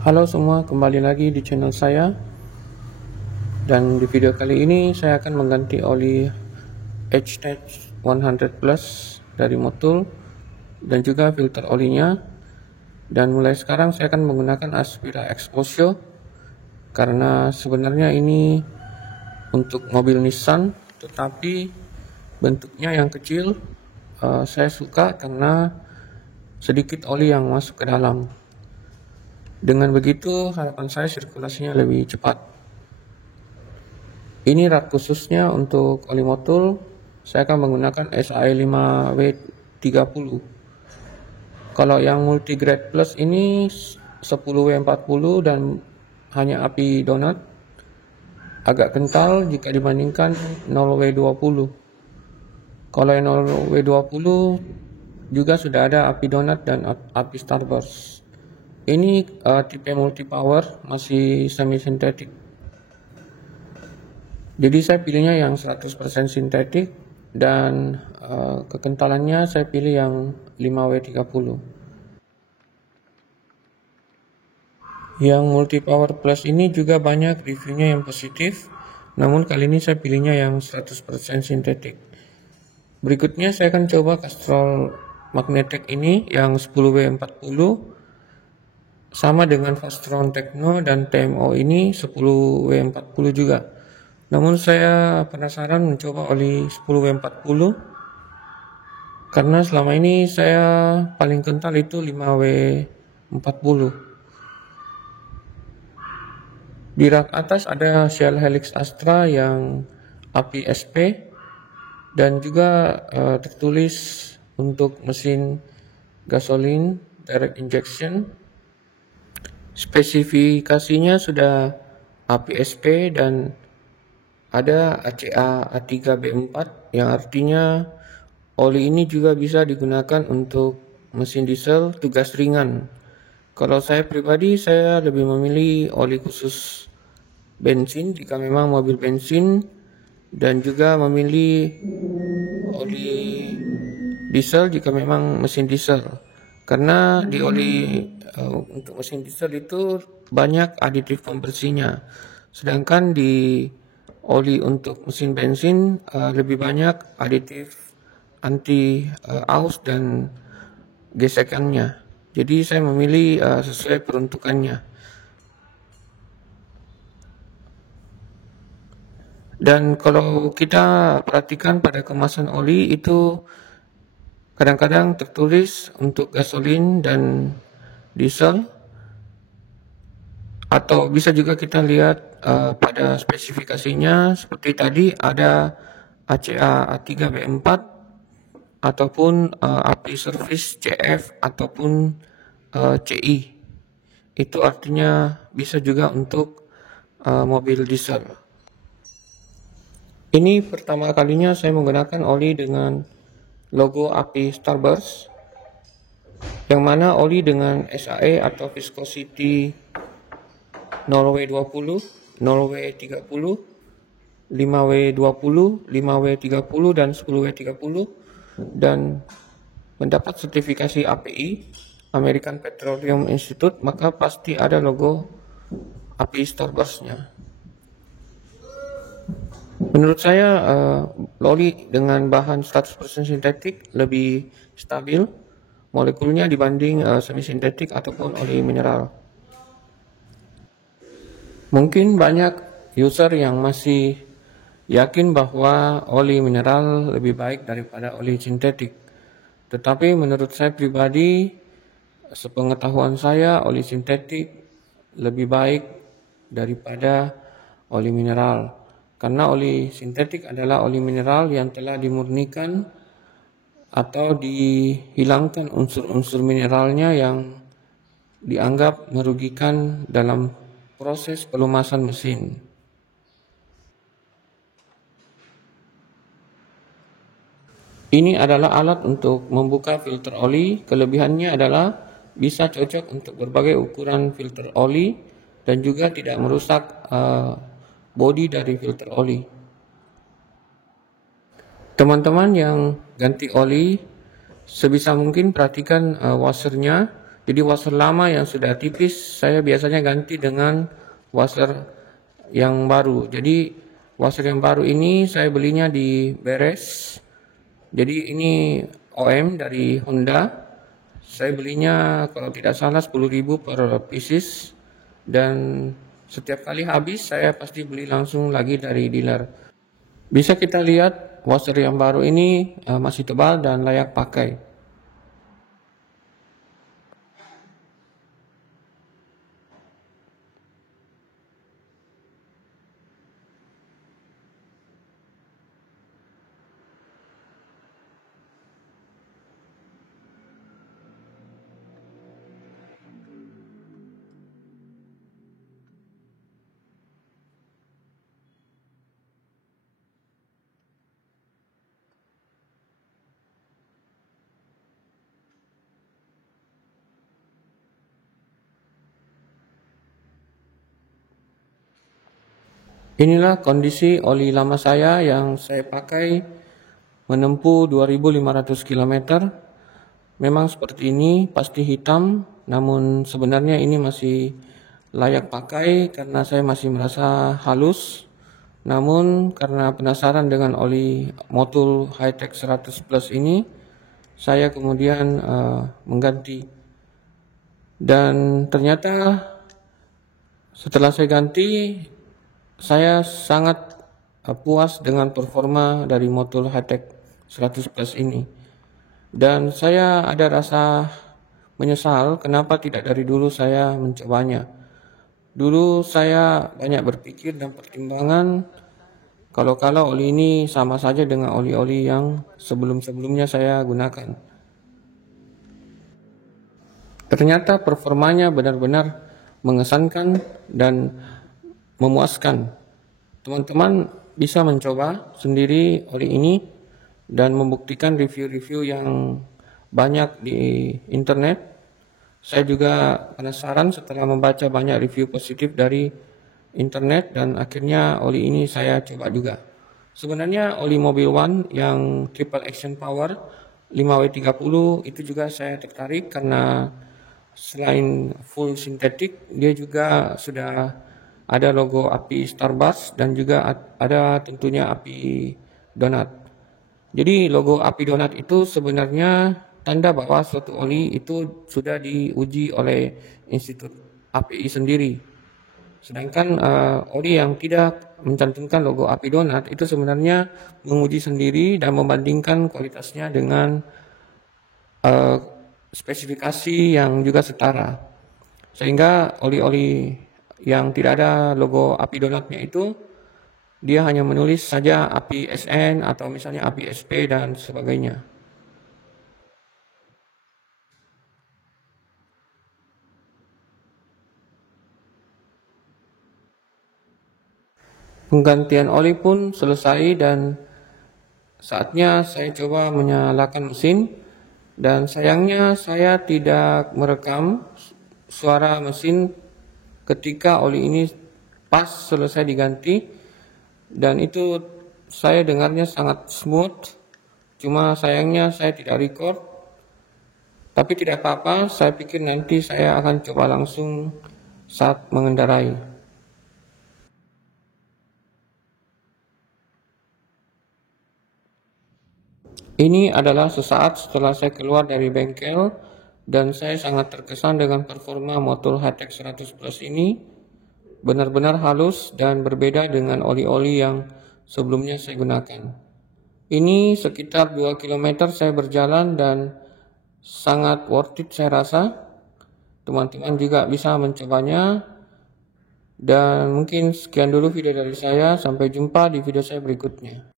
Halo semua, kembali lagi di channel saya. Dan di video kali ini saya akan mengganti oli HTech 100 Plus dari Motul dan juga filter olinya. Dan mulai sekarang saya akan menggunakan Aspira Exposure karena sebenarnya ini untuk mobil Nissan, tetapi bentuknya yang kecil. Saya suka karena sedikit oli yang masuk ke dalam. Dengan begitu harapan saya sirkulasinya lebih cepat. Ini rak khususnya untuk oli Motul. Saya akan menggunakan SAE 5W30. Kalau yang multigrade plus ini 10W40 dan hanya api donat, agak kental jika dibandingkan 0W20. Kalau yang 0W20 juga sudah ada api donat dan api starburst. Ini tipe multi power, masih semi sintetik. Jadi saya pilihnya yang 100% sintetik dan kekentalannya saya pilih yang 5W30. Yang multi power plus ini juga banyak reviewnya yang positif, namun kali ini saya pilihnya yang 100% sintetik. Berikutnya saya akan coba Castrol Magnetec ini yang 10W40 sama dengan Fastron Techno dan TMO ini 10W40 juga. Namun saya penasaran mencoba oli 10W40 karena selama ini saya paling kental itu 5W40. Di rak atas ada Shell Helix Astra yang api SP dan juga tertulis untuk mesin gasolin direct injection. Spesifikasinya sudah api SP dan ada ACA A3B4 yang artinya oli ini juga bisa digunakan untuk mesin diesel tugas ringan. Kalau saya pribadi, saya lebih memilih oli khusus bensin jika memang mobil bensin dan juga memilih oli diesel jika memang mesin diesel. Karena di oli untuk mesin diesel itu banyak aditif pembersihnya. Sedangkan di oli untuk mesin bensin lebih banyak aditif anti aus dan gesekannya. Jadi saya memilih sesuai peruntukannya. Dan kalau kita perhatikan pada kemasan oli itu kadang-kadang tertulis untuk gasolin dan diesel, atau bisa juga kita lihat pada spesifikasinya seperti tadi ada ACA A3B4 ataupun api service CF ataupun CI. Itu artinya bisa juga untuk mobil diesel. Ini pertama kalinya saya menggunakan oli dengan logo api starburst, yang mana oli dengan SAE atau viscosity 0W20, 0W30, 5W20, 5W30 dan 10W30 dan mendapat sertifikasi API American Petroleum Institute, maka pasti ada logo api starburstnya. Menurut saya oli dengan bahan 100% sintetik lebih stabil molekulnya dibanding semi sintetik ataupun oli mineral. Mungkin banyak user yang masih yakin bahwa oli mineral lebih baik daripada oli sintetik. Tetapi menurut saya pribadi, sepengetahuan saya oli sintetik lebih baik daripada oli mineral. Karena oli sintetik adalah oli mineral yang telah dimurnikan atau dihilangkan unsur-unsur mineralnya yang dianggap merugikan dalam proses pelumasan mesin. Ini adalah alat untuk membuka filter oli. Kelebihannya adalah bisa cocok untuk berbagai ukuran filter oli dan juga tidak merusak bodi dari filter oli. Teman-teman yang ganti oli, sebisa mungkin perhatikan washernya Jadi washer lama yang sudah tipis saya biasanya ganti dengan washer yang baru. Jadi washer yang baru ini saya belinya di Beres. Jadi ini OM dari Honda. Saya belinya kalau tidak salah 10.000 per pieces, dan setiap kali habis saya pasti beli langsung lagi dari dealer. Bisa kita lihat washer yang baru ini masih tebal dan layak pakai. Inilah kondisi oli lama saya yang saya pakai menempuh 2.500 km. Memang seperti ini, pasti hitam, namun sebenarnya ini masih layak pakai karena saya masih merasa halus. Namun karena penasaran dengan oli Motul Hi-Tech 100 Plus ini, saya kemudian mengganti. Dan ternyata setelah saya ganti, saya sangat puas dengan performa dari Motul Hi-Tech 100 Plus ini. Dan saya ada rasa menyesal kenapa tidak dari dulu saya mencobanya. Dulu saya banyak berpikir dan pertimbangan kalau oli ini sama saja dengan oli-oli yang sebelum-sebelumnya saya gunakan. Ternyata performanya benar-benar mengesankan dan memuaskan. Teman-teman bisa mencoba sendiri oli ini dan membuktikan review-review yang banyak di internet. Saya juga penasaran setelah membaca banyak review positif dari internet, dan akhirnya oli ini saya coba juga. Sebenarnya oli Mobil One yang triple action power 5W30 itu juga saya tertarik karena selain full sintetik, dia juga sudah ada logo api Starburst dan juga ada tentunya api donat. Jadi logo api donat itu sebenarnya tanda bahwa suatu oli itu sudah diuji oleh Institut API sendiri. Sedangkan oli yang tidak mencantumkan logo api donat itu sebenarnya menguji sendiri dan membandingkan kualitasnya dengan spesifikasi yang juga setara. Sehingga oli-oli yang tidak ada logo api donatnya itu, dia hanya menulis saja api SN atau misalnya api SP dan sebagainya. Penggantian oli pun selesai dan saatnya saya coba menyalakan mesin, dan sayangnya saya tidak merekam suara mesin ketika oli ini pas selesai diganti, dan itu saya dengarnya sangat smooth. Cuma sayangnya saya tidak record, tapi tidak apa-apa, saya pikir nanti saya akan coba langsung saat mengendarai. Ini adalah sesaat setelah saya keluar dari bengkel, dan saya sangat terkesan dengan performa Motul Hi-Tech 100 Plus ini. Benar-benar halus dan berbeda dengan oli-oli yang sebelumnya saya gunakan. Ini sekitar 2 km saya berjalan dan sangat worth it saya rasa. Teman-teman juga bisa mencobanya. Dan mungkin sekian dulu video dari saya. Sampai jumpa di video saya berikutnya.